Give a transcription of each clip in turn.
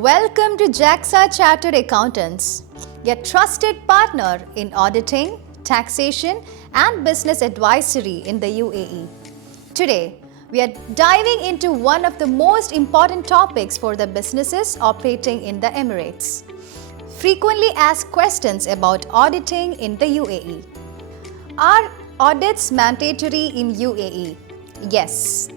Welcome to Jaxa Chartered Accountants, your trusted partner in auditing, taxation and business advisory in the UAE. Today, we are diving into one of the most important topics for the businesses operating in the Emirates. Frequently asked questions about auditing in the UAE. Are audits mandatory in UAE? Yes.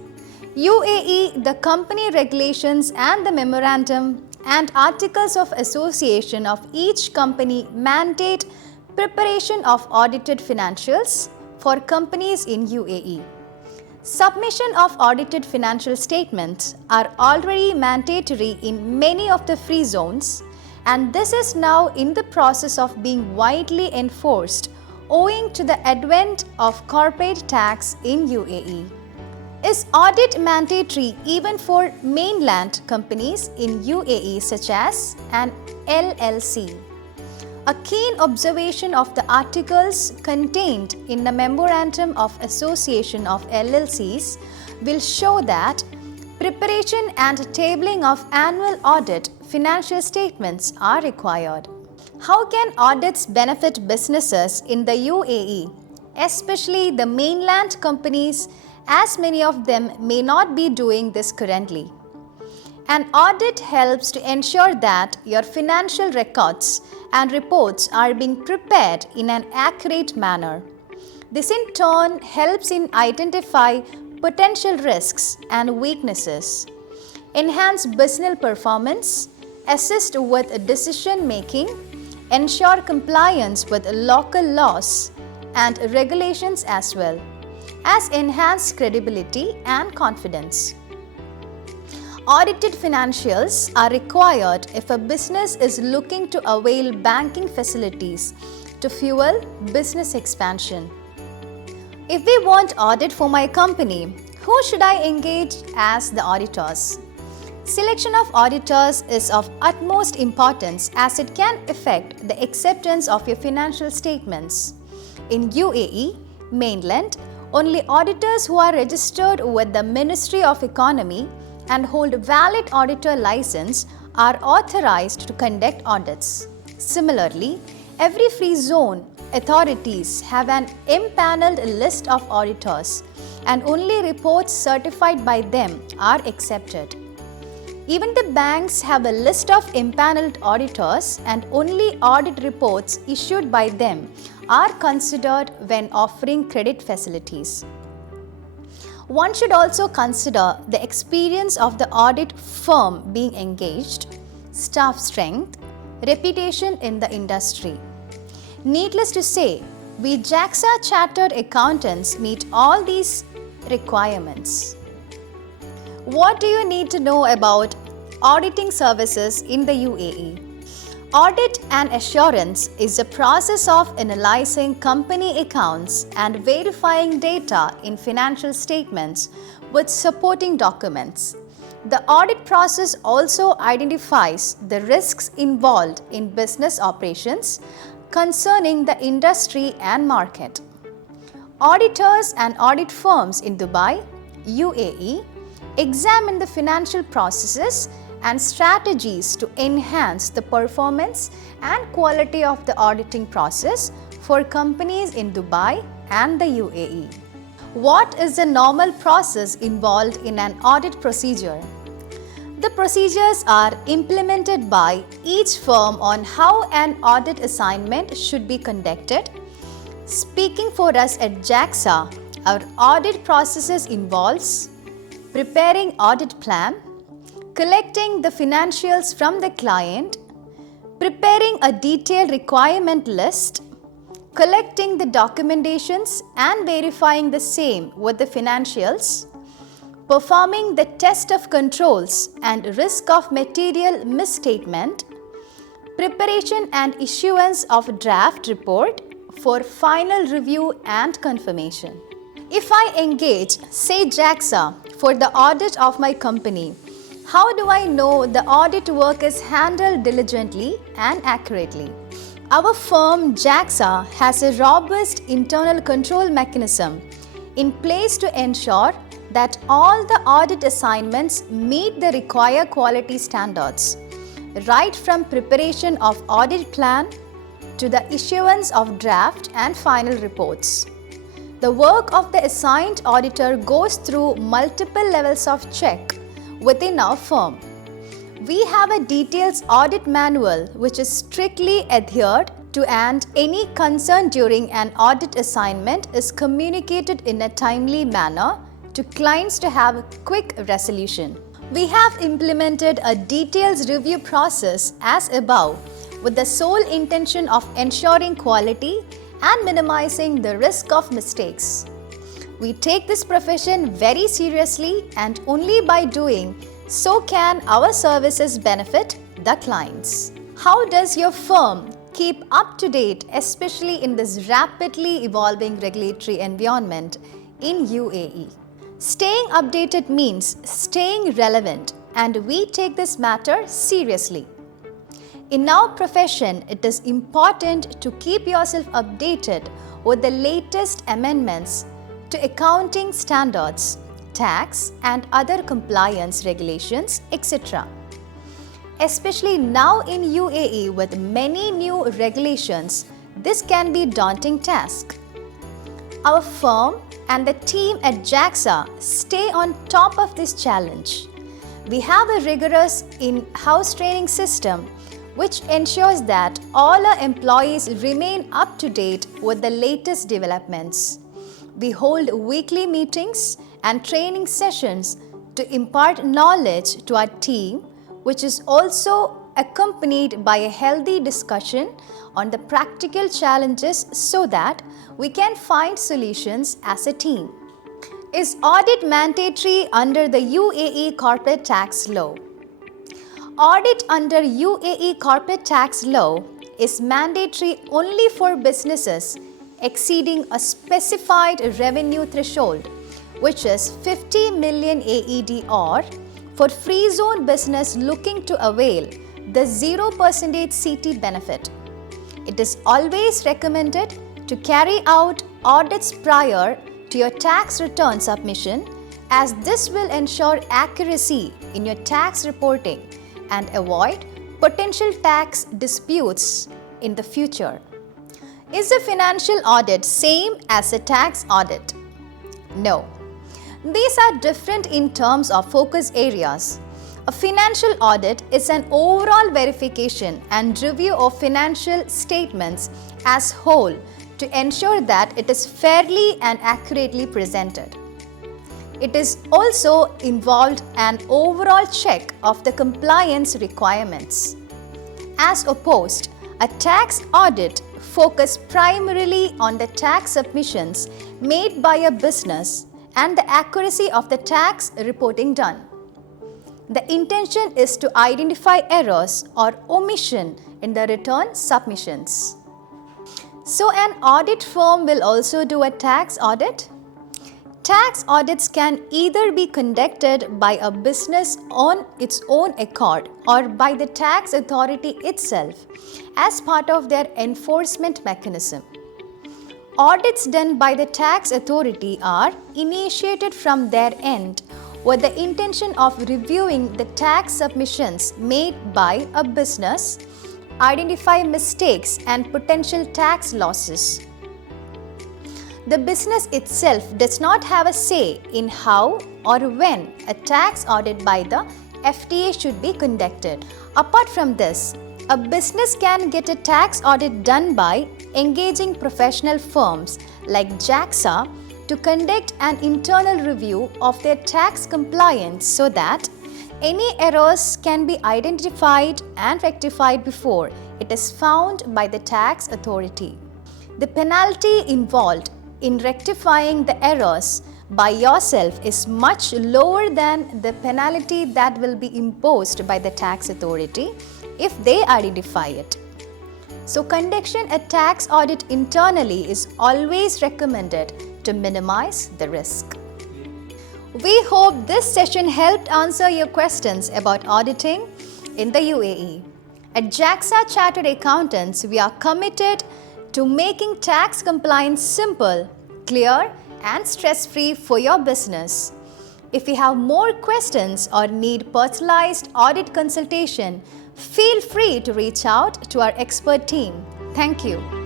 UAE, the company regulations and the memorandum and articles of association of each company mandate preparation of audited financials for companies in UAE. Submission of audited financial statements are already mandatory in many of the free zones, and this is now in the process of being widely enforced owing to the advent of corporate tax in UAE. Is audit mandatory even for mainland companies in UAE such as an LLC? A keen observation of the articles contained in the Memorandum of Association of LLCs will show that preparation and tabling of annual audit financial statements are required. How can audits benefit businesses in the UAE, especially the mainland companies, as many of them may not be doing this currently? An audit helps to ensure that your financial records and reports are being prepared in an accurate manner. This in turn helps in identify potential risks and weaknesses, enhance business performance, assist with decision making, ensure compliance with local laws and regulations as well as enhance credibility and confidence. Audited financials are required if a business is looking to avail banking facilities to fuel business expansion. If we want audit for my company, who should I engage as the auditors? Selection of auditors is of utmost importance as it can affect the acceptance of your financial statements. In UAE, mainland, only auditors who are registered with the Ministry of Economy and hold valid auditor license are authorized to conduct audits. Similarly, every free zone authorities have an impaneled list of auditors and only reports certified by them are accepted. Even the banks have a list of impaneled auditors and only audit reports issued by them are considered when offering credit facilities. One should also consider the experience of the audit firm being engaged, staff strength, reputation in the industry. Needless to say, we Jaxa Chartered Accountants meet all these requirements. What do you need to know about auditing services in the UAE? Audit and assurance is the process of analyzing company accounts and verifying data in financial statements with supporting documents. The audit process also identifies the risks involved in business operations concerning the industry and market. Auditors and audit firms in Dubai, UAE, examine the financial processes and strategies to enhance the performance and quality of the auditing process for companies in Dubai and the UAE. What is the normal process involved in an audit procedure? The procedures are implemented by each firm on how an audit assignment should be conducted. Speaking for us at Jaxa, our audit processes involves preparing audit plan, collecting the financials from the client, preparing a detailed requirement list, collecting the documentations and verifying the same with the financials, performing the test of controls and risk of material misstatement, preparation and issuance of draft report for final review and confirmation. If I engage, say Jaxa, for the audit of my company, how do I know the audit work is handled diligently and accurately? Our firm Jaxa has a robust internal control mechanism in place to ensure that all the audit assignments meet the required quality standards. right from preparation of audit plan to the issuance of draft and final reports. The work of the assigned auditor goes through multiple levels of check within our firm. We have a detailed audit manual which is strictly adhered to, and any concern during an audit assignment is communicated in a timely manner to clients to have a quick resolution. We have implemented a detailed review process as above with the sole intention of ensuring quality and minimizing the risk of mistakes. We take this profession very seriously, and only by doing so can our services benefit the clients. How does your firm keep up to date, especially in this rapidly evolving regulatory environment in UAE? Staying updated means staying relevant, and we take this matter seriously. In our profession, it is important to keep yourself updated with the latest amendments to accounting standards, tax and other compliance regulations, etc. Especially now in UAE with many new regulations, this can be a daunting task. Our firm and the team at Jaxa stay on top of this challenge. We have a rigorous in-house training system which ensures that all our employees remain up to date with the latest developments. We hold weekly meetings and training sessions to impart knowledge to our team, which is also accompanied by a healthy discussion on the practical challenges so that we can find solutions as a team. Is audit mandatory under the UAE corporate tax law? Audit under UAE corporate tax law is mandatory only for businesses exceeding a specified revenue threshold, which is 50 million AED, or for free zone business looking to avail the 0% CT benefit. It is always recommended to carry out audits prior to your tax return submission, as this will ensure accuracy in your tax reporting and avoid potential tax disputes in the future. Is a financial audit same as a tax audit? No. These are different in terms of focus areas. A financial audit is an overall verification and review of financial statements as whole to ensure that it is fairly and accurately presented. It is also involved an overall check of the compliance requirements. As opposed, a tax audit focuses primarily on the tax submissions made by a business and the accuracy of the tax reporting done. The intention is to identify errors or omission in the return submissions. So an audit firm will also do a tax audit? Tax audits can either be conducted by a business on its own accord or by the tax authority itself as part of their enforcement mechanism. Audits done by the tax authority are initiated from their end with the intention of reviewing the tax submissions made by a business, identify mistakes and potential tax losses. The business itself does not have a say in how or when a tax audit by the FTA should be conducted. Apart from this, a business can get a tax audit done by engaging professional firms like Jaxa to conduct an internal review of their tax compliance so that any errors can be identified and rectified before it is found by the tax authority. The penalty involved in rectifying the errors by yourself is much lower than the penalty that will be imposed by the tax authority if they identify it. So conducting a tax audit internally is always recommended to minimize the risk. We hope this session helped answer your questions about auditing in the UAE. At Jaxa Chartered Accountants, we are committed to making tax compliance simple, clear and stress-free for your business. If you have more questions or need personalized audit consultation, feel free to reach out to our expert team. Thank you.